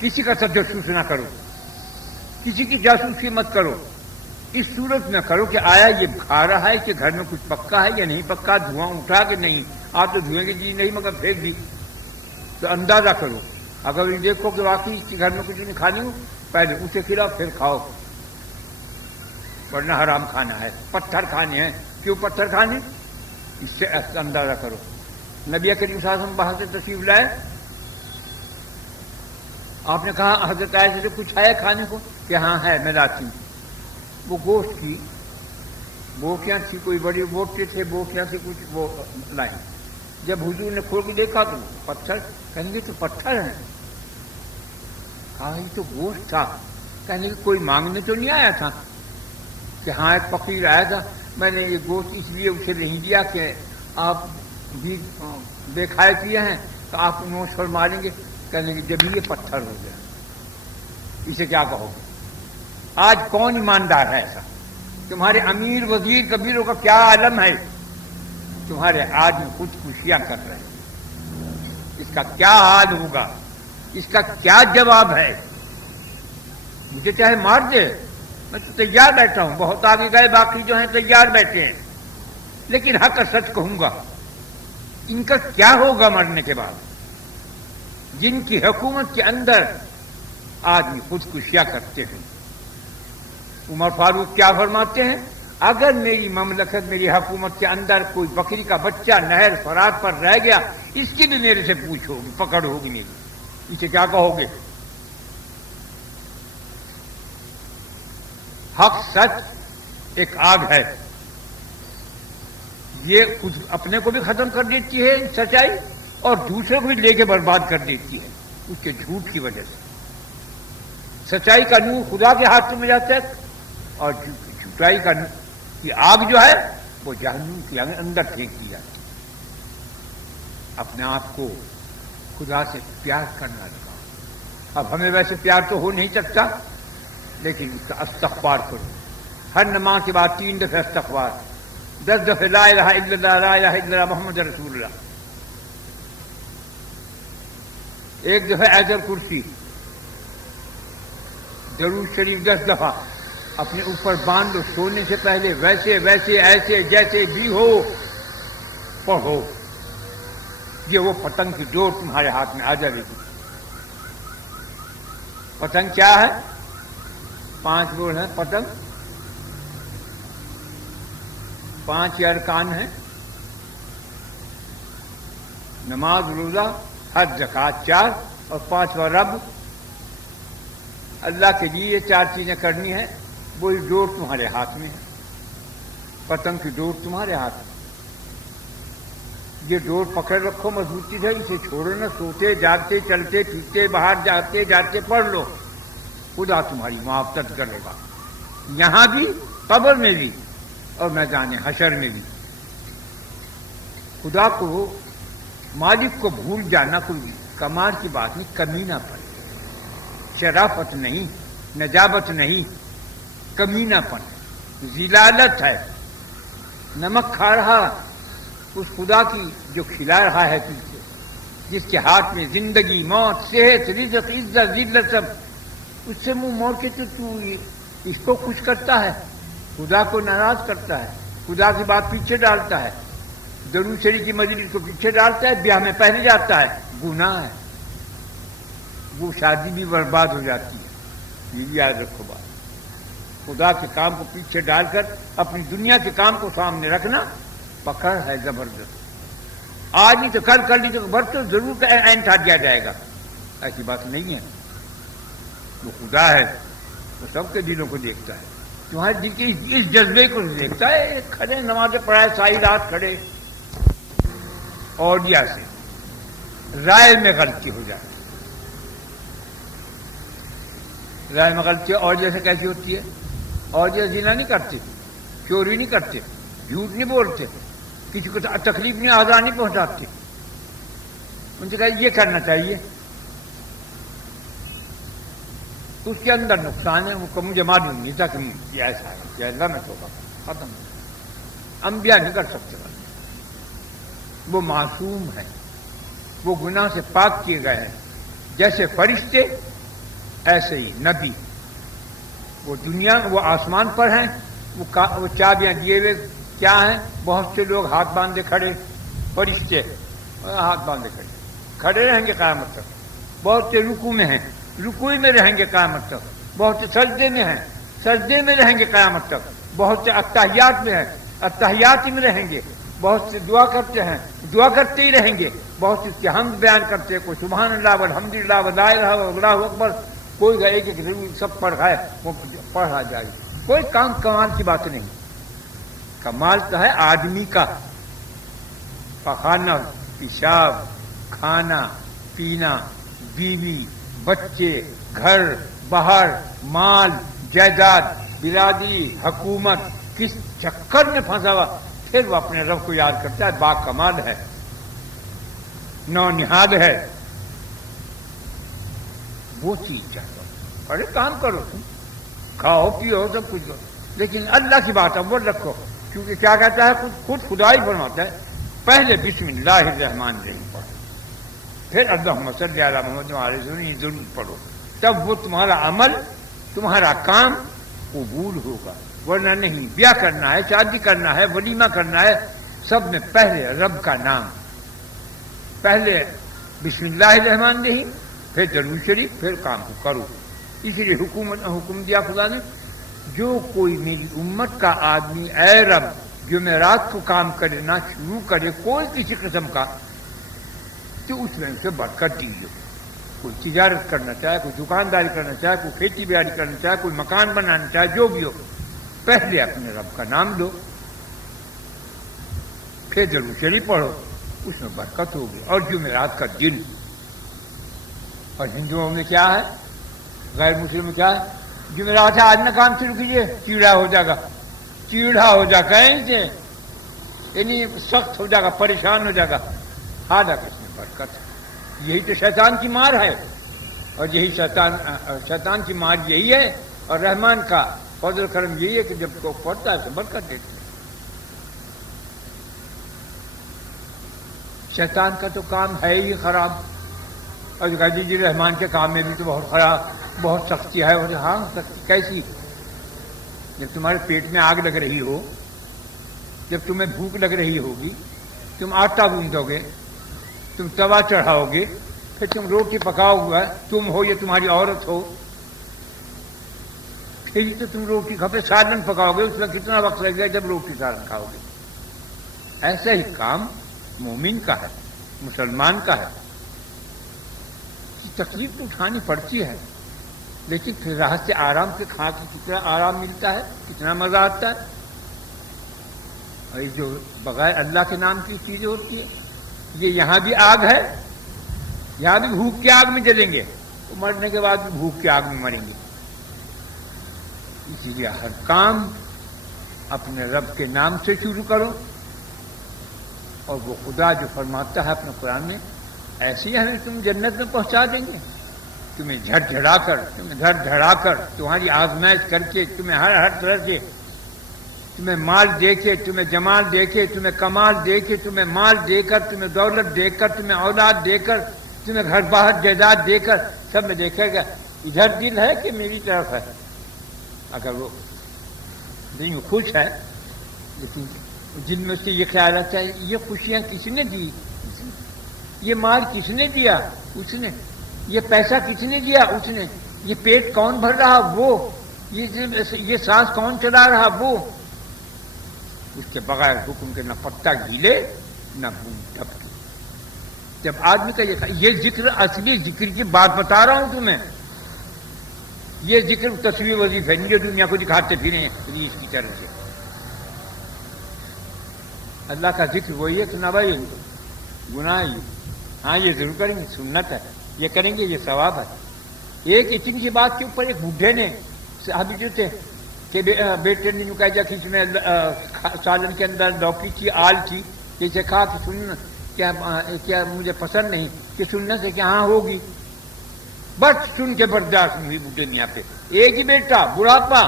کسی کا تجسس نہ کرو، کسی کی جاسوسی مت کرو، اس صورت میں کرو کہ آیا یہ کھا رہا ہے کہ گھر میں کچھ پکا ہے یا نہیں پکا، دھواں اٹھا کہ نہیں، آپ تو دھوئیں کی چیز نہیں مگر پھینک دی، تو اندازہ کرو۔ اگر یہ دیکھو کہ واقعی اس کے گھر میں کچھ نہیں کھانی ہو، پہلے اسے کھلاؤ پھر کھاؤ، ورنہ حرام کھانا ہے۔ پتھر کھانے ہیں، کیوں پتھر کھانے؟ اس سے اندازہ کرو۔ نبی کریم صلی اللہ علیہ وسلم باہر سے تشریف لائے، آپ نے کہا حضرت عائشہ سے کچھ ہے کھانے کو؟ کہ ہاں ہے، میں لاتی ہوں۔ وہ گوشت کی بوکیاں تھی، کوئی بڑی بوٹے تھے، بوکیاں سے کچھ وہ لائیں۔ جب حضور نے کھول کے دیکھا تو پتھر، کہیں گے تو پتھر ہیں، کہا یہ تو گوشت تھا۔ کہنے کہ کوئی مانگنے تو نہیں آیا تھا؟ کہ ہاں ایک فقیر آیا تھا، میں نے یہ گوشت اس لیے اسے نہیں دیا کہ آپ بھی بے کھائے پیے ہیں تو آپ نوش فرما لیں گے۔ کہنے کہ جب یہ پتھر ہو گیا اسے کیا کہو گے؟ آج کون ایماندار ہے ایسا؟ تمہارے امیر وزیر کبیروں کا کیا عالم ہے، تمہارے آدمی خودکشیاں کر رہے ہیں، اس کا کیا حال ہوگا، اس کا کیا جواب ہے؟ مجھے چاہے مار دے، میں تو تیار بیٹھا ہوں، بہت آگے گئے، باقی جو ہیں تیار بیٹھے ہیں، لیکن حق سچ کہوں گا، ان کا کیا ہوگا مرنے کے بعد؟ جن کی حکومت کے اندر آدمی خودکشیاں کرتے ہیں۔ عمر فاروق کیا فرماتے ہیں؟ اگر میری مملکت، میری حکومت کے اندر کوئی بکری کا بچہ نہر فرات پر رہ گیا، اس کی بھی میرے سے پوچھ ہوگی، پکڑ ہوگی میری، اسے کیا کہو گے؟ حق سچ ایک آگ ہے، یہ خود اپنے کو بھی ختم کر دیتی ہے سچائی، اور دوسرے کو بھی لے کے برباد کر دیتی ہے اس کے جھوٹ کی وجہ سے۔ سچائی کا نور خدا کے ہاتھ میں جاتا ہے، اور جھوٹائی کی آگ جو ہے وہ جہنم کے اندر پھینک دی جاتی ہے۔ اپنے آپ کو خدا سے پیار کرنا لگا۔ اب ہمیں ویسے پیار تو ہو نہیں سکتا، لیکن اس کا استغفار کرو، ہر نماز کے بعد 3 دفعہ استغفار، 10 دفعہ لا الہ الا اللہ، لا الہ الا اللہ محمد رسول اللہ، 1 دفعہ آیت الکرسی، درود شریف 10 دفعہ اپنے اوپر باندھ لو، سونے سے پہلے ویسے ویسے ایسے جیسے بھی ہو پڑھو، یہ وہ پتنگ کی ڈور تمہارے ہاتھ میں آ جائے گی۔ پتنگ کیا ہے؟ 5 بول ہیں پتنگ، 5 ارکان ہیں، نماز، روزہ، حج، زکوٰۃ 4، اور 5واں رب۔ اللہ کے لیے یہ 4 چیزیں کرنی ہیں، وہی ڈور تمہارے ہاتھ میں ہے، پتنگ کی ڈور تمہارے ہاتھ میں۔ یہ ڈور پکڑ رکھو مضبوطی سے، اسے چھوڑو نہ، سوتے جاگتے چلتے پھرتے باہر جاتے جاتے پڑھ لو، خدا تمہاری محافظت کرے گا، یہاں بھی، قبر میں بھی، اور میدان حشر میں بھی۔ خدا کو، مالک کو بھول جانا کوئی کمال کی بات نہیں، کمینہ پن، شرافت نہیں، نجابت نہیں، کمینہ پن، ذلالت ہے۔ نمک کھا رہا اس خدا کی جو کھلا رہا ہے تجھے، جس کے ہاتھ میں زندگی، موت، صحت، رزق، عزت، ذلت سب، اس سے منہ موڑ کے تو اس کو خوش کرتا ہے، خدا کو ناراض کرتا ہے، خدا کی بات پیچھے ڈالتا ہے، درود شریف کی مجلس کو پیچھے ڈالتا ہے، بیاہ میں پہلے جاتا ہے، گناہ ہے، وہ شادی بھی برباد ہو جاتی ہے۔ یہ بھی یاد رکھو بات، خدا کے کام کو پیچھے ڈال کر اپنی دنیا کے کام کو سامنے رکھنا پکڑ ہے زبردست۔ آج نہیں تو کل، کل نہیں تو برتوں ضرور عین اٹھا دیا جائے گا، ایسی بات نہیں ہے۔ وہ خدا ہے، وہ سب کے دلوں کو دیکھتا ہے، تمہارے دل کے اس جذبے کو دیکھتا ہے۔ کھڑے نمازیں پڑھائے، ساری رات کھڑے، اولیاء سے رائے میں غلطی ہو جائے، رائے میں غلطی اولیاء سے کیسی ہوتی ہے؟ اولیاء زنا نہیں کرتے، چوری نہیں کرتے، جھوٹ نہیں بولتے، کسی کو تکلیف نہیں، آزار نہیں پہنچاتے، ان سے کہا یہ کرنا چاہیے، اس کے اندر نقصان ہے، وہ مجھے معلوم نہیں تھا کہ یہ ایسا ہے، کہ اللہ میں توبہ ختم۔ انبیاء نہیں کر سکتے، وہ معصوم ہیں، وہ گناہ سے پاک کیے گئے ہیں، جیسے فرشتے ایسے ہی نبی وہ دنیا وہ آسمان پر ہیں، وہ چابیاں دیے ہوئے کیا ہیں؟ بہت سے لوگ ہاتھ باندھے کھڑے، فرشتے ہاتھ باندھے کھڑے رہیں گے قیامت تک. بہت سے رکوع میں ہیں، رکوع میں رہیں گے قیامت تک. بہت سے سجدے میں ہیں، سجدے میں رہیں گے قیامت تک. بہت سے اتحیات میں ہیں، اتحیات میں رہیں گے. بہت سے دعا کرتے ہیں، دعا کرتے ہی رہیں گے. بہت سے اس کی حمد بیان کرتے ہیں، کوئی سبحان اللہ والحمدللہ ولا الہ الا اللہ اکبر، کوئی ایک ایک ضرور سب پڑھا ہے وہ پڑھا جائے. کوئی کام کمال کی بات نہیں. کمال تو ہے آدمی کا پخانا، پیشاب، کھانا پینا، بیوی، بچے، گھر باہر، مال جائیداد، برادری، حکومت، کس چکر میں پھنسا ہوا پھر وہ اپنے رب کو یاد کرتا ہے. با کمال ہے، نو نہاد ہے. وہ چیز چاہتا ہوں. ارے کام کرو، تم کھاؤ پیو سب کچھ کرو، لیکن اللہ کی بات اب وہ رکھو. کیونکہ کیا کہتا ہے خود خدا ہی فرماتا ہے پہلے بسم اللہ الرحمن الرحیم پڑھو، پھر اللہم صلی علی محمد وعلی وسلم ضرور پڑھو، تب وہ تمہارا عمل تمہارا کام قبول ہوگا. ورنہ نہیں. بیاہ کرنا ہے، شادی کرنا ہے، ولیمہ کرنا ہے، سب میں پہلے رب کا نام، پہلے بسم اللہ الرحمن الرحیم، پھر درود شریف، پھر کام کو کرو. اس لیے حکم دیا خدا نے جو کوئی میری امت کا آدمی اے رب جمعرات کو کام کرنا شروع کرے کوئی کسی قسم کا تو اس میں اسے برکت دیجیے. کوئی تجارت کرنا چاہے، کوئی دکانداری کرنا چاہے، کوئی کھیتی باڑی کرنا چاہے، کوئی مکان بنانا چاہے، جو بھی ہو پہلے اپنے رب کا نام لو، پھر درود شریف پڑھو، اس میں برکت ہوگی. اور جمعرات کا دن. اور ہندوؤں میں کیا ہے، غیر مسلم میں کیا ہے، جمعرات ہے آج نہ کام شروع کیجیے، چیڑا ہو جائے گا، چیڑا ہو جائے گا، سے یعنی سخت ہو جائے گا، پریشان ہو جائے گا. ہاں کس میں برکت ہے. یہی تو شیطان کی مار ہے، اور یہی شیطان کی مار یہی ہے. اور رحمان کا فضل کرم یہی ہے کہ جب کو پڑھتا ہے تو برکت دیتے ہیں. شیطان کا تو کام ہے ہی خراب. اور جی رحمان کے کام میں بھی تو بہت خراب، بہت سختی ہے. اور ہاں سختی کیسی؟ جب تمہارے پیٹ میں آگ لگ رہی ہو، جب تمہیں بھوک لگ رہی ہوگی، تم آٹا گوندو گے، تم توا چڑھاؤ گے، پھر تم روٹی پکاؤ گے، تم ہو یا تمہاری عورت ہو، پھر تو تم روٹی کھاؤ، سالن پکاؤ گے، اس میں کتنا وقت لگے گا جب روٹی سالن کھاؤ گے. ایسا ہی کام مومن کا ہے، مسلمان کا ہے. تکلیف تو اٹھانی پڑتی ہے، لیکن پھر راحت سے آرام سے کھا کے کتنا آرام ملتا ہے، کتنا مزہ آتا ہے. اور یہ جو بغیر اللہ کے نام کی چیزیں ہوتی ہیں، یہ یہاں بھی آگ ہے، یہاں بھی بھوک کی آگ میں جلیں گے، تو مرنے کے بعد بھی بھوک کی آگ میں مریں گے. اسی لیے ہر کام اپنے رب کے نام سے شروع کرو. اور وہ خدا جو فرماتا ہے اپنے قرآن میں، ایسے ہی ہمیں تم جنت میں پہنچا دیں گے. تمہیں جھڑا کر، تمہیں گھر جھڑا کر، تمہاری آزمائش کر کے، تمہیں ہر طرح سے، تمہیں مال دے کے، تمہیں جمال دے کے، تمہیں کمال دے کے، تمہیں مال دے کر، تمہیں دولت دے کر، تمہیں اولاد دے کر، تمہیں گھر باہر جائیداد دے کر، سب میں دیکھے گا ادھر دل ہے کہ میری طرف ہے. اگر وہ دل میں خوش ہے، لیکن جن میں سے یہ خیال آتا ہے یہ خوشیاں کس نے دی، یہ مال کس نے دیا، اس نے. یہ پیسہ کس نے دیا، اس نے. یہ پیٹ کون بھر رہا، وہ. یہ سانس کون چلا رہا، وہ. اس کے بغیر حکم کے نہ پتہ گیلے نہ بوند ڈھپکی. جب آدمی کا یہ ذکر اصلی ذکر کی بات بتا رہا ہوں تمہیں، یہ ذکر تصویر وظیفہ نہیں جو دنیا کو دکھاتے پھرے ہیں پولیس کی طرح سے. اللہ کا ذکر وہی ہے کہ نہ بھائی گناہ ہی، ہاں یہ ضرور کریں گے، سنت ہے، یہ کریں گے، یہ ثواب ہے. ایک اتنی سی بات کے اوپر ایک بوڑھے نے صحابی جو تھے کہ بیٹے نے کہا جا کہ اس میں سالن کے اندر لوکی کی آل تھی، جیسے کہا کہ سن کیا مجھے پسند نہیں، کہ سننے سے کہ ہاں ہوگی. بس سن کے برداشت نہیں ہوئی بوڑھے نے. یہاں پہ ایک ہی بیٹا بڑھاپا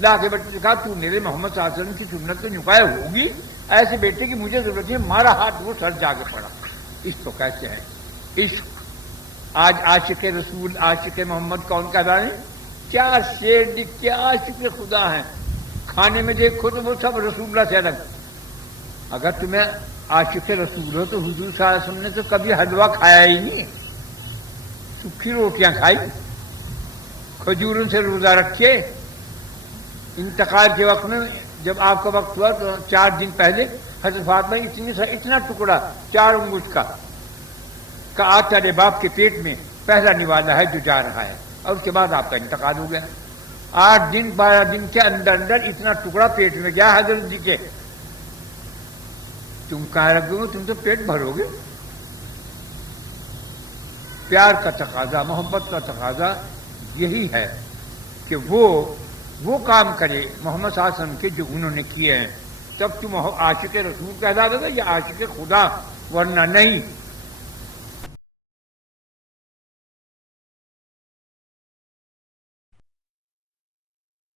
لا کے بیٹے نے کہا تو میرے محمد صلی اللہ علیہ وسلم کی سنت تو نکائے ہوگی، ایسے بیٹے کی مجھے ضرورت ہے. مارا ہاتھ وہ سر جا کے پڑا. اس کو کہتے ہیں عشق. آج عاشق رسول عاشق محمد کون کہلانے؟ کیا سیڈ کیا عاشق خدا ہیں، کھانے میں دیکھو تو وہ سب رسول اللہ سے الگ۔ اگر تمہیں عاشق رسول ہو تو حضور صلی اللہ علیہ وسلم نے تو کبھی حلوہ کھایا ہی نہیں، سوکھی روٹیاں کھائی، کھجوروں سے روزہ رکھے۔ انتقال کے وقت میں جب آپ کا وقت ہوا تو 4 دن پہلے حضرت فاطمہ اتنا ٹکڑا 4 انگوش کا آتا ہے باپ کے پیٹ میں، پہلا نوالا ہے جو جا رہا ہے، اور اس کے بعد آپ کا انتقال ہو گیا۔ 8 دن 12 دن کے اندر اندر اتنا ٹکڑا پیٹ میں گیا حضرت جی کے۔ تم کہاں رکھ دو گے؟ تم تو پیٹ بھرو گے۔ پیار کا تقاضا، محبت کا تقاضا یہی ہے کہ وہ کام کرے محمد صلی اللہ علیہ وسلم کے جو انہوں نے کیے ہیں، تب تم عاشق رسول کہلا دے گا یا عاشق خدا، ورنہ نہیں۔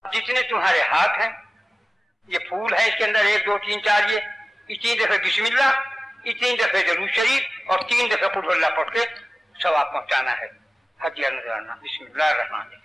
جتنے تمہارے ہاتھ ہیں، یہ پھول ہے، اس کے اندر 1 2 3 4 یہ اتنی دفعہ بسم اللہ، اتنی دفعہ درود شریف اور 3 دفعہ قل اللہ پڑھ کے ثواب پہنچانا ہے، ہدیہ نذرانہ۔ بسم اللہ الرحمن الرحیم۔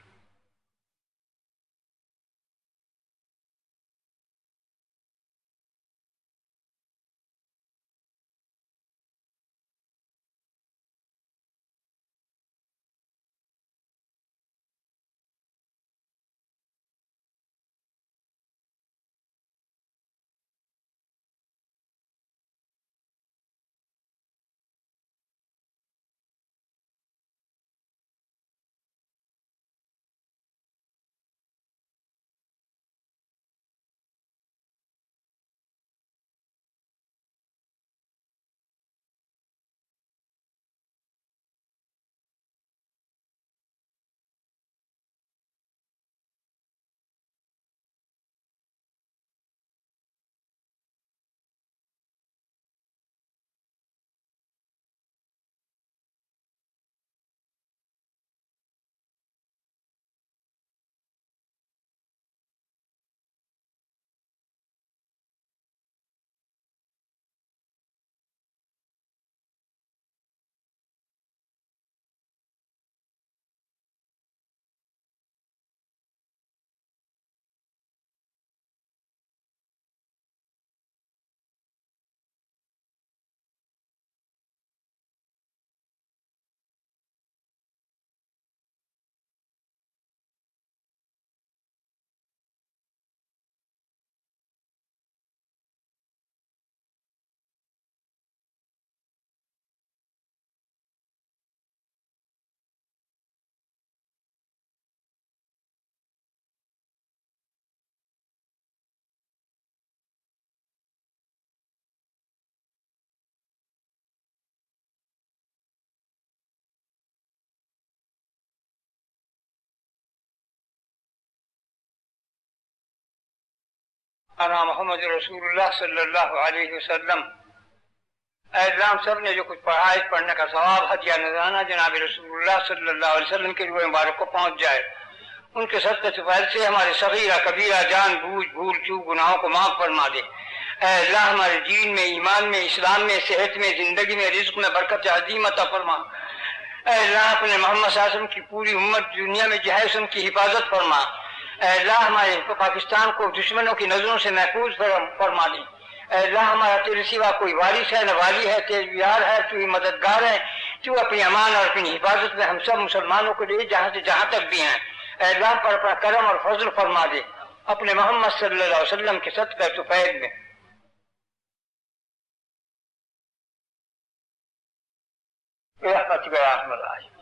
انا محمد رسول اللہ صلی اللہ علیہ وسلم۔ اے اسلام سب نے جو کچھ پڑھا ہے، پڑھنے کا ثواب ہدیہ نذرانہ جناب رسول اللہ صلی اللہ علیہ وسلم کے روح مبارک کو پہنچ جائے۔ ان کے صدقے سے فیض سے ہمارے صغیرہ کبیرہ جان بوجھ بھول چوک گناہوں کو معاف فرما دے۔ اے اللہ ہمارے دین میں، ایمان میں، اسلام میں، صحت میں، زندگی میں، رزق میں برکت عظیم عطا فرما۔ اے اللہ اپنے محمد صلی اللہ علیہ وسلم کی پوری امت دنیا میں جو ہے ان کی حفاظت فرما۔ اے اللہ ہمارے پاکستان کو دشمنوں کی نظروں سے محفوظ فرما دے۔ اے اللہ ہمارا تیرے سوا کوئی وارث ہے نہ والی ہے، تیرے یار ہے، تو ہی مددگار ہے۔ تو اپنی امان اور اپنی حفاظت میں ہم سب مسلمانوں کو لے جہاں سے جہاں تک بھی ہیں۔ اے اللہ پر اپنا کرم اور فضل فرما دے اپنے محمد صلی اللہ علیہ وسلم کے صدقہ طفیل میں۔ برحمتک یا ارحم الراحمین۔